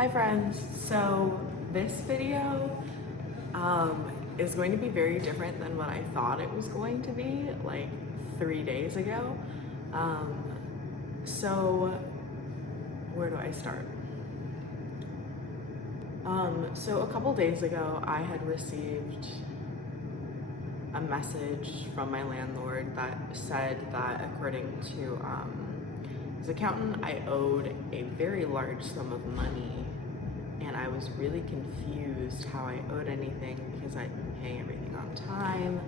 Hi friends, so this video is going to be very different than what I thought it was going to be like 3 days ago. So where do I start? So a couple days ago I had received a message from my landlord that said that according to his accountant, I owed a very large sum of money, and I was really confused how I owed anything because I'd been paying everything on time.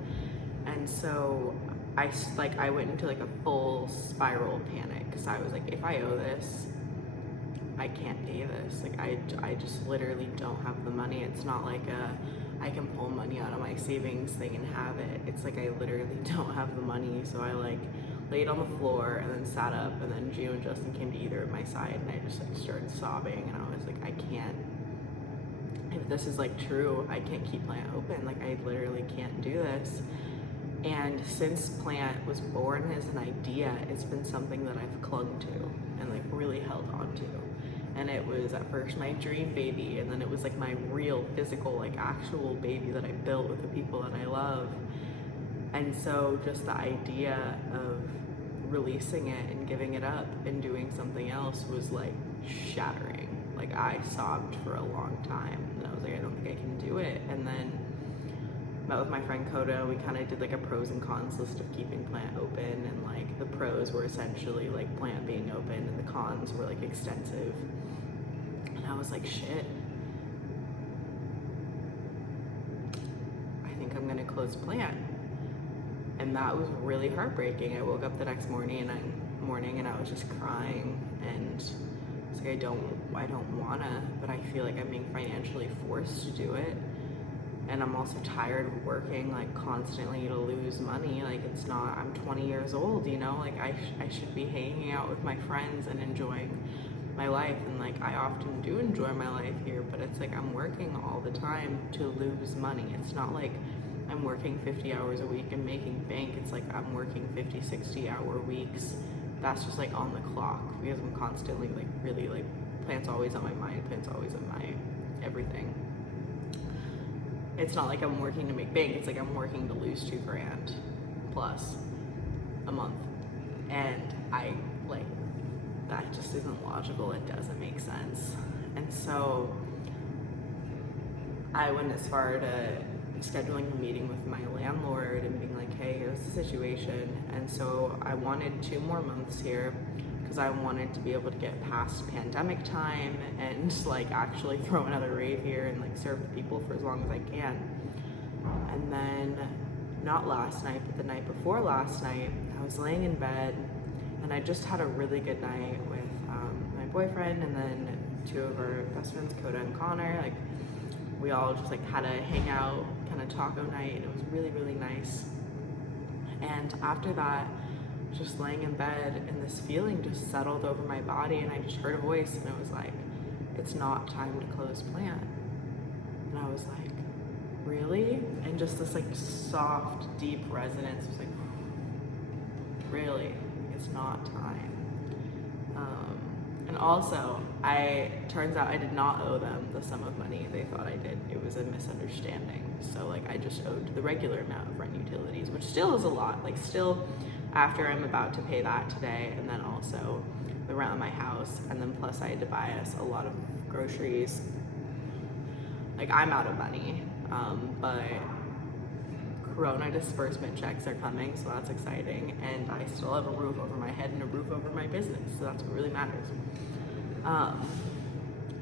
And so I went into like a full spiral panic because I was like, if I owe this, I can't pay this. Like I just literally don't have the money. It's not like I can pull money out of my savings thing and have it. It's like I literally don't have the money. So I laid on the floor and then sat up, and then Gio and Justin came to either of my side, and I just started sobbing, and I was like, I can't, if this is true, I can't keep Plant open. Like I literally can't do this. And since Plant was born as an idea, it's been something that I've clung to and really held on to. And it was at first my dream baby, and then it was my real physical, actual baby that I built with the people that I love. And so just the idea of releasing it and giving it up and doing something else was shattering. I sobbed for a long time, and I was like, I don't think I can do it. And then met with my friend Coda. We kind of did a pros and cons list of keeping Plant open, and the pros were essentially Plant being open, and the cons were extensive. And I was like, shit, I think I'm gonna close Plant. And that was really heartbreaking. I woke up the next morning and I was just crying, and it's I don't wanna, but I feel like I'm being financially forced to do it. And I'm also tired of working constantly to lose money. It's not, I'm 20 years old, I should be hanging out with my friends and enjoying my life. And I often do enjoy my life here, but it's I'm working all the time to lose money. It's not I'm working 50 hours a week and making bank. It's I'm working 50, 60 hour weeks. That's just on the clock, because I'm constantly really Plant's always on my mind, Plant's always on my everything. It's not I'm working to make bank, it's I'm working to lose $2,000 plus a month. And that just isn't logical, it doesn't make sense. And so I went as far to scheduling a meeting with my landlord and being hey, here's the situation. And so I wanted 2 more months here because I wanted to be able to get past pandemic time and actually throw another rave here and serve people for as long as I can. And then not last night, but the night before last night, I was laying in bed and I just had a really good night with my boyfriend, and then 2 of our best friends, Coda and Connor. We all just had a hangout kind of taco night, and it was really, really nice. And after that, just laying in bed, and this feeling just settled over my body, and I just heard a voice, and it was it's not time to close Plant. And I was like, really? And just this soft, deep resonance was really, it's not time. And also, turns out I did not owe them the sum of money they thought I did. It was a misunderstanding. So I just owed the regular amount of rent utilities, which still is a lot. Still, after I'm about to pay that today, and then also the rent on my house, and then plus I had to buy us a lot of groceries. I'm out of money, but Corona disbursement checks are coming, so that's exciting, and I still have a roof over my head and a roof over my business, so that's what really matters.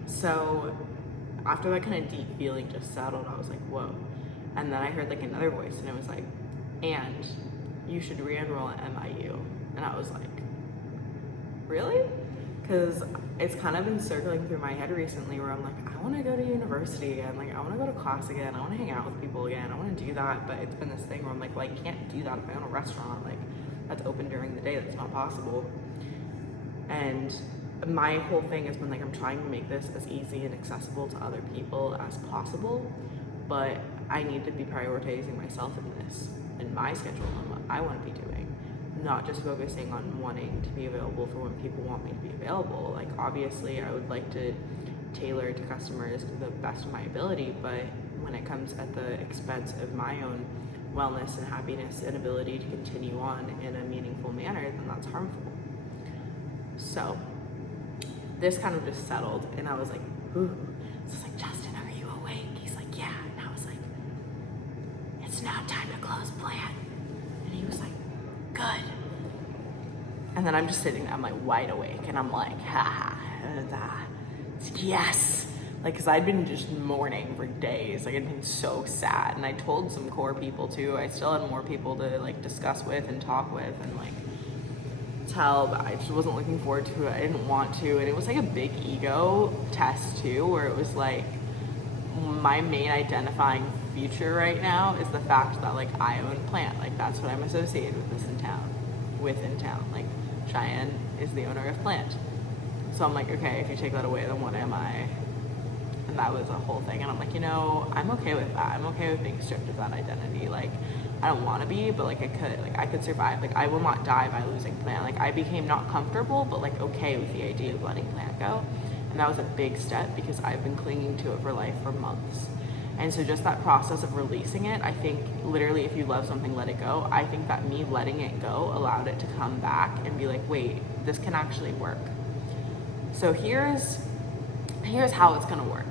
So after that kind of deep feeling just settled, I was like, whoa. And then I heard another voice, and it was and you should re-enroll at MIU. And I was like, really? Because it's kind of been circling through my head recently where I'm I want to go to university, and I want to go to class again, I want to hang out with people again, I want to do that. But it's been this thing where I'm well, I can't do that if I own a restaurant that's open during the day. That's not possible. And my whole thing has been I'm trying to make this as easy and accessible to other people as possible, but I need to be prioritizing myself in this, in my schedule, and what I want to be doing, not just focusing on wanting to be available for when people want me to be available. Obviously I would like to tailor to customers to the best of my ability, but when it comes at the expense of my own wellness and happiness and ability to continue on in a meaningful manner, then that's harmful. So this kind of just settled, and I was like, ooh. So I was like, Justin, are you awake? He's like, yeah. And I was like, it's now time to close plan. And he was like, good. And then I'm just sitting there, I'm like wide awake, and I'm like, yes. Like, cause I'd been just mourning for days. Like, I'd been so sad. And I told some core people too. I still had more people to like discuss with and talk with and like tell, but I just wasn't looking forward to it. I didn't want to. And it was like a big ego test too, where it was like, my main identifying feature right now is the fact that like I own a plant. Like, that's what I'm associated with this in town. Like, Cheyanne is the owner of plant. So I'm like, okay, if you take that away, then what am I? And that was a whole thing. And I'm like, I'm okay with that. I'm okay with being stripped of that identity. Like, I don't want to be, but like I could survive. Like, I will not die by losing plant. Like, I became not comfortable, but like okay with the idea of letting plant go. And that was a big step because I've been clinging to it for life for months. And so just that process of releasing it, I think literally if you love something, let it go. I think that me letting it go allowed it to come back and be like, wait, this can actually work. So here's how it's gonna work.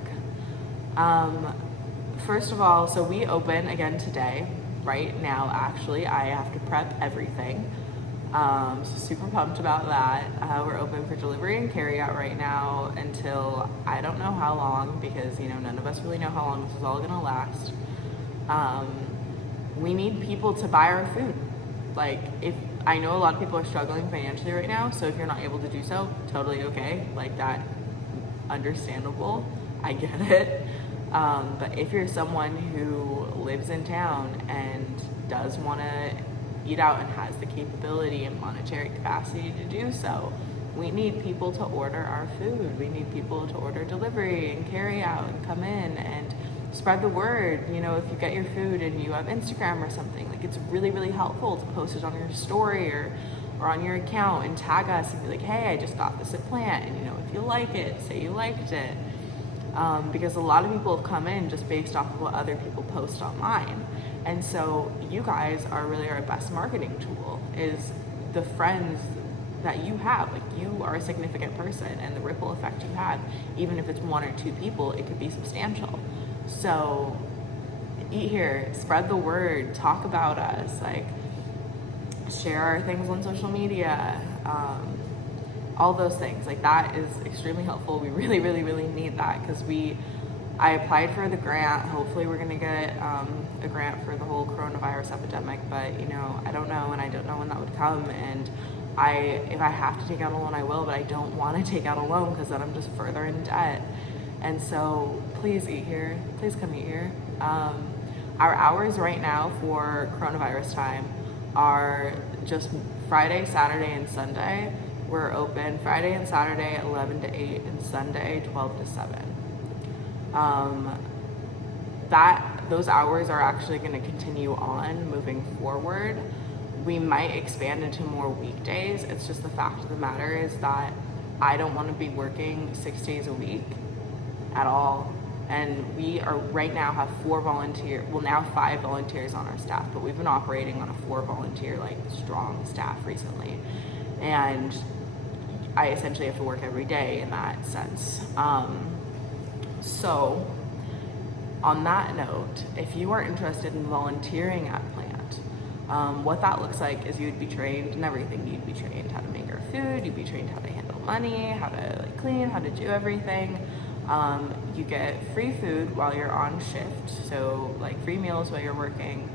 First of all, so we open again today. Right now, actually, I have to prep everything. So super pumped about that. We're open for delivery and carry out right now until I don't know how long, because none of us really know how long this is all gonna last. We need people to buy our food. Like, if I know a lot of people are struggling financially right now, so if you're not able to do so, totally okay. Like, that, understandable. I get it. But if you're someone who lives in town and does want to eat out and has the capability and monetary capacity to do so, we need people to order our food. We need people to order delivery and carry out and come in and spread the word. If you get your food and you have Instagram or something, like, it's really, really helpful to post it on your story or on your account and tag us and be like, hey, I just got this at Plant, and if you like it, say you liked it. Because a lot of people have come in just based off of what other people post online. And so you guys are really our best marketing tool, is the friends that you have. Like, you are a significant person, and the ripple effect you have, even if it's one or two people, it could be substantial. So eat here, spread the word, talk about us, like, share our things on social media, all those things. Like, that is extremely helpful. We really, really, really need that, because I applied for the grant. Hopefully we're gonna get a grant for the whole coronavirus epidemic, but I don't know, and I don't know when that would come. And if I have to take out a loan, I will, but I don't want to take out a loan, because then I'm just further in debt. And so please eat here. Please come eat here. Our hours right now for coronavirus time are just Friday, Saturday, and Sunday. We're open Friday and Saturday 11 to 8 and Sunday 12 to 7. Those hours are actually going to continue on moving forward. We might expand into more weekdays. It's just the fact of the matter is that I don't want to be working 6 days a week at all. And we are right now have 5 volunteers on our staff, but we've been operating on a 4 volunteer strong staff recently. And I essentially have to work every day in that sense. So on that note, if you are interested in volunteering at Plant, what that looks like is you'd be trained in everything. You'd be trained how to make our food, you'd be trained how to handle money, how to clean, how to do everything. You get free food while you're on shift, so free meals while you're working,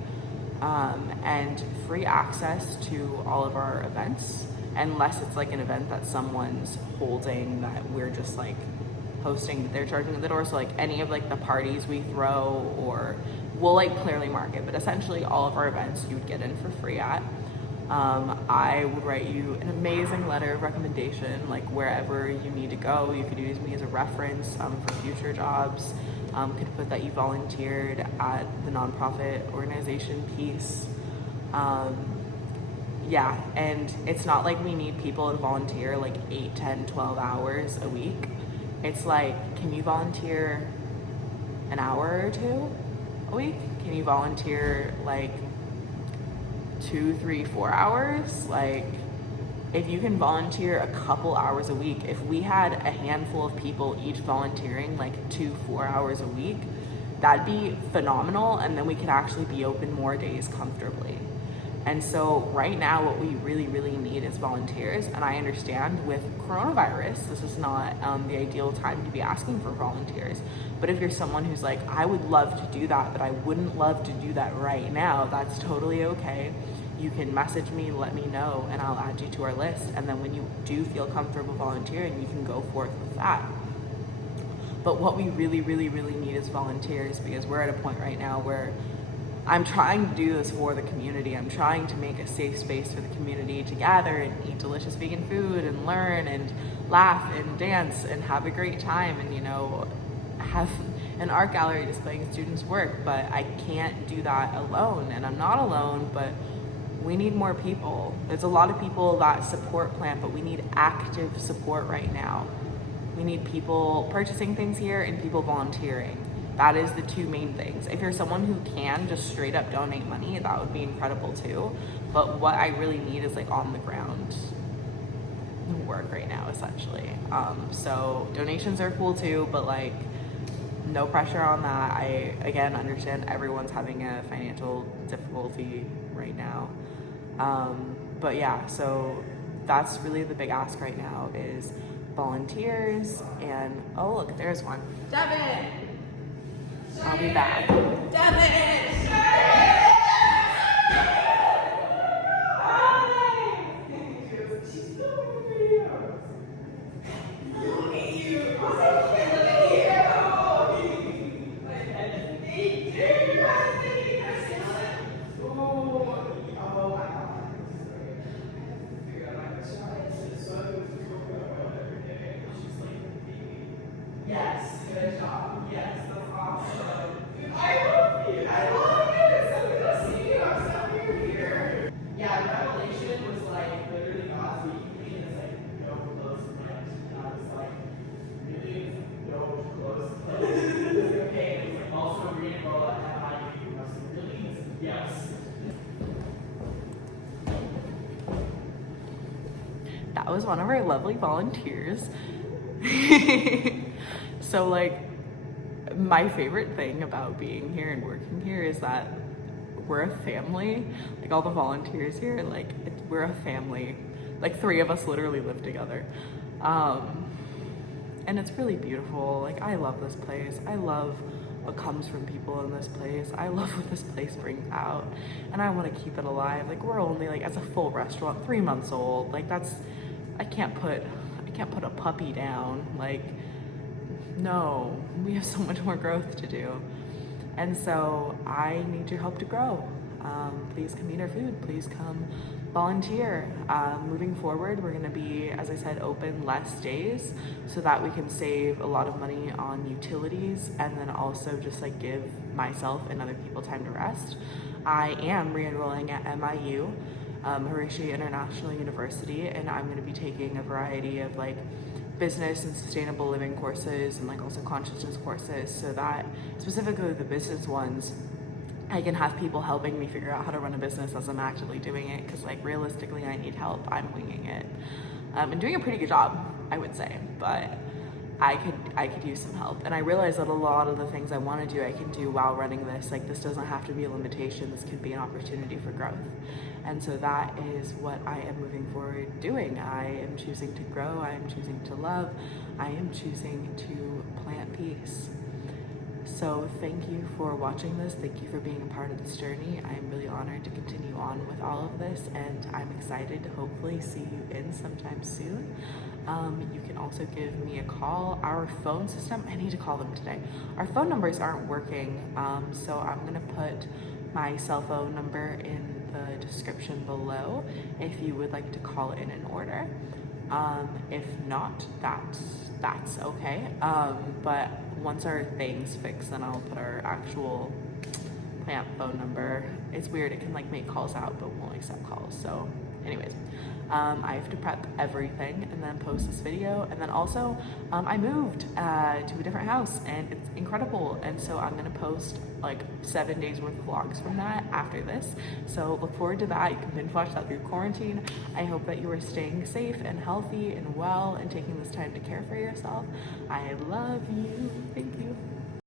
and free access to all of our events, unless it's an event that someone's holding that we're just hosting, they're charging at the door. So any of the parties we throw, or we'll clearly market, but essentially all of our events you would get in for free at. I would write you an amazing letter of recommendation, wherever you need to go. You could use me as a reference for future jobs. Could put that you volunteered at the nonprofit organization piece. Yeah, and it's not we need people to volunteer 8, 10, 12 hours a week. It's like, can you volunteer an hour or two a week? Can you volunteer like 2, 3, 4 hours? Like, if you can volunteer a couple hours a week, if we had a handful of people each volunteering like 2, 4 hours a week, that'd be phenomenal, and then we could actually be open more days comfortably. And so right now what we really, really need is volunteers. And I understand with coronavirus, this is not the ideal time to be asking for volunteers. But if you're someone who's like, I would love to do that, but I wouldn't love to do that right now, that's totally okay. You can message me, let me know, and I'll add you to our list. And then when you do feel comfortable volunteering, you can go forth with that. But what we really, really, really need is volunteers, because we're at a point right now where I'm trying to do this for the community. I'm trying to make a safe space for the community to gather and eat delicious vegan food and learn and laugh and dance and have a great time and, you know, have an art gallery displaying students' work. But I can't do that alone, and I'm not alone, but we need more people. There's a lot of people that support plant, but we need active support right now. We need people purchasing things here and people volunteering. That is the two main things. If you're someone who can just straight up donate money, that would be incredible too. But what I really need is like on the ground work right now, essentially. So donations are cool too, but like no pressure on that. I, again, understand everyone's having a financial difficulty right now. But yeah, so that's really the big ask right now is volunteers. And oh look, there's one. Devin! I'll be back. Devin! Yes, good job. Yes, that's awesome. I love you. I love it. So good to see you. I'm so weird here. Yeah, the revelation was like literally God speaking to me. It's like no close friend. And I was like, really no close friend. It's okay. It was like also readable at NIU. I was like, really? Yes. That was one of our lovely volunteers. So like my favorite thing about being here and working here is that we're a family. Like all the volunteers here, like we're a family. Like 3 of us literally live together. And it's really beautiful. Like I love this place. I love what comes from people in this place. I love what this place brings out, and I want to keep it alive. Like we're only like as a full restaurant 3 months old. Like that's, I can't put a puppy down. Like no, we have so much more growth to do. And so I need your help to grow. Please come eat our food. Please come volunteer. Moving forward, we're gonna be, as I said, open less days so that we can save a lot of money on utilities and then also just like give myself and other people time to rest. I am re-enrolling at MIU, Horatio International University, and I'm gonna be taking a variety of like business and sustainable living courses and like also consciousness courses, so that specifically the business ones, I can have people helping me figure out how to run a business as I'm actually doing it, because like realistically I need help. I'm winging it and doing a pretty good job, I would say, but I could use some help. And I realize that a lot of the things I want to do I can do while running this. Like this doesn't have to be a limitation. This could be an opportunity for growth. And so that is what I am moving forward doing. I am choosing to grow. I am choosing to love. I am choosing to plant peace. So thank you for watching this. Thank you for being a part of this journey. I am really honored to continue on with all of this, and I'm excited to hopefully see you in sometime soon. You can also give me a call. Our phone system, I need to call them today. Our phone numbers aren't working, so I'm gonna put my cell phone number in the description below if you would like to call in an order. If not, that's okay. But once our thing's fixed, then I'll put our actual plant phone number. It's weird, it can like make calls out but won't accept calls, so anyways, I have to prep everything and then post this video. And then also, I moved to a different house and it's incredible. And so I'm gonna post like 7 days worth of vlogs from that after this. So look forward to that. You can binge watch that through quarantine. I hope that you are staying safe and healthy and well and taking this time to care for yourself. I love you. Thank you.